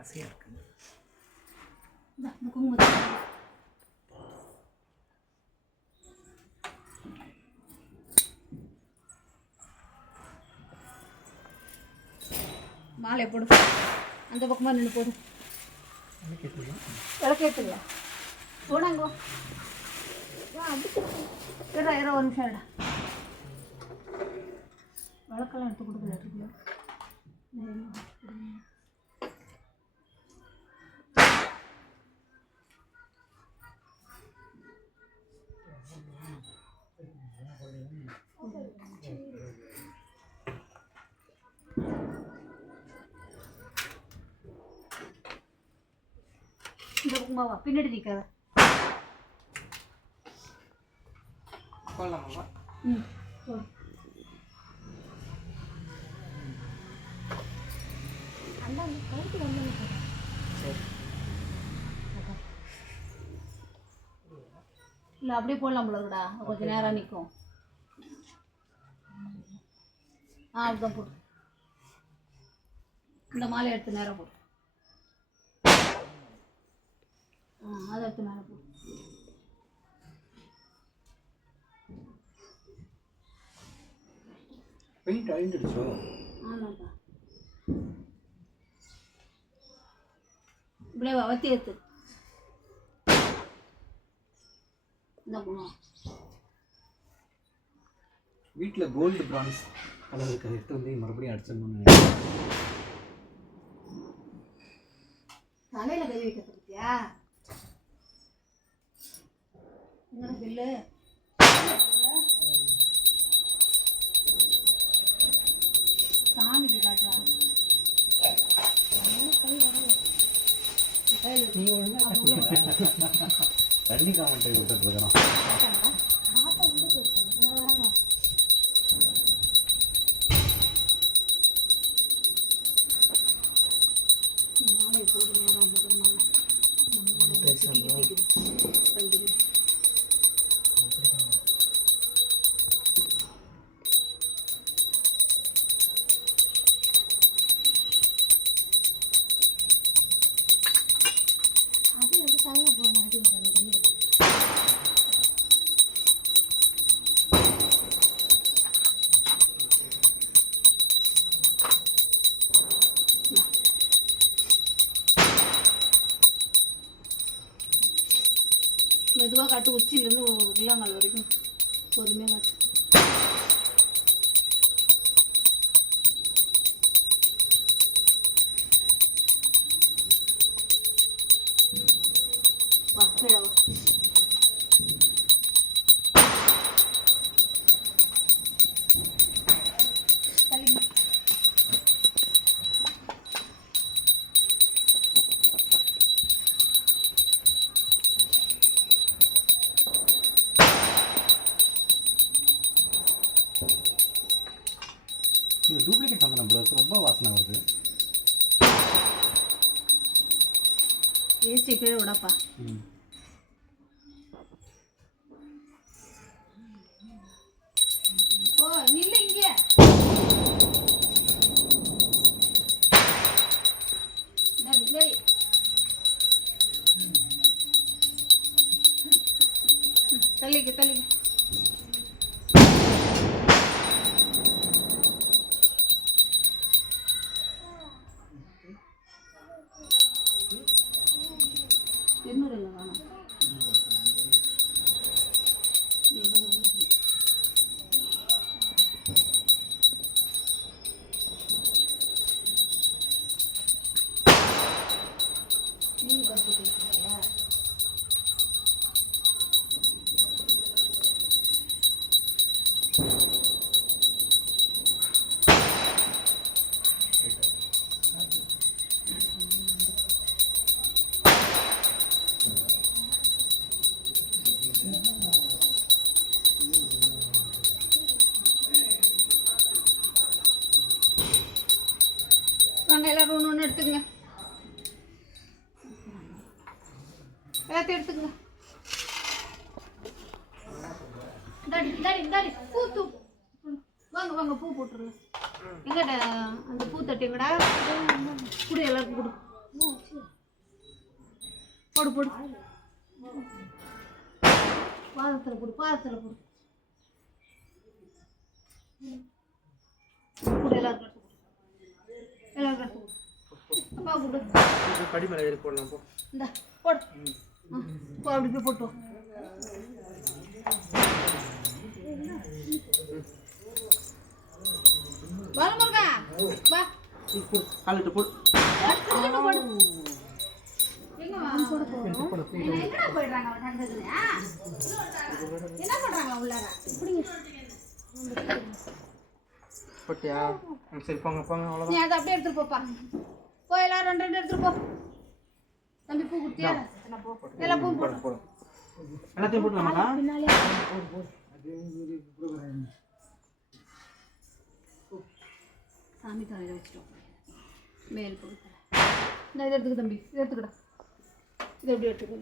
ஆசையாக இருக்குது இந்தா, இந்த குங்குமத்தை மாலை போடு. அந்த பக்கமாக நின்று போடு. விளக்கேற்றுலையா போனாங்க இருடா இரு ஒரு நிமிஷம் இருடா. விளக்கெல்லாம் எடுத்து கொடுக்கல இருக்குல்ல இந்த பக்கமா வா பின்னாடி நிற்காத போகலாமாம்மா ம் போடு இந்த கழுத்து வந்து சரி. இல்லை அப்படியே போடலாம் போலடா கொஞ்சம் நேரம் நிற்கும் ஆ அப்படிதான் போடு. இந்த மாலை எடுத்து நேரம் போடு ஆ அதை எடுத்து நேரம் போடு பெயிண்ட் அழிஞ்சிடுச்சோ? ஆமாப்பா. இப்படியே வத்தி எடுத்து. இந்த குணம் வீட்டில் கோல்டு பிரான்ஸ் கலர் இருக்கிறத எடுத்து வந்து மறுபடியும் அடிச்சிடணும்னு நினைக்கிறேன். தலையில கை பத்தியா? என்னோட பில்லு சாமிக்கு காட்டுறா. கை வரும் கையில் நீ ஒழுங்கா தண்ணி காமெண்ட்ரி விட்டுட்டு வராங்க. மாலை. போடு நேரம் ஐம்பது காட்டு உச்சியிலேருந்து உள்ளங்கால் வரைக்கும் பொறுமையாக காட்டு இருக்கு ரொம்ப வாசனை வருது. ஏசி கீழே விடப்பா. ஓ நில்லு இங்கே. ம், தள்ளிக்க தள்ளிக்க. ஒன்று எடுத்துக்கங்க. எல்லாத்தையும் எடுத்துக்கங்க. இந்தாடி இந்தாடி இந்தாடி பூ தூ. வாங்க வாங்க பூ போட்டுருங்க. எங்கடா அந்த பூ தட்டுங்கடா? குடு எல்லாருக்கும் கொடு. போடு போடு. பாதத்தில் போடு பாதத்தில் போடு. கொடு எல்லாருக்கும் எடுத்து கொடு. எல்லாருக்கும் கொடு அப்பா கொடு. படி மேலே ஏறி போடலாம் போ. இந்த போடு. ஆ, போ அப்படி போய் போட்டு வா. வா முருகா. வா. காலிட்டு போடு. எடுத்துக்கிட்டு போடு. எங்க வா என்ன போயிடுறாங்க என்ன பண்றாங்க உள்ளார? போட்டியா? சரி போங்க போங்க நீ அவ்வளோதான் அதை அப்படியே எடுத்துட்டு போப்பா. போ எல்லாரும் ரெண்டு ரெண்டு எடுத்துட்டு போ. தம்பி பூ குடுத்தியா? போ எல்லாம் பூ போடு. போடு எல்லாத்தையும் போட்டுலாமாக்கா சாமி தலையில வச்சிட்டோம். மேல் போடு இந்த இதை எடுத்துக்க தம்பி. இதை எடுத்துக்கடா. இதை எப்படி எடுத்துக்க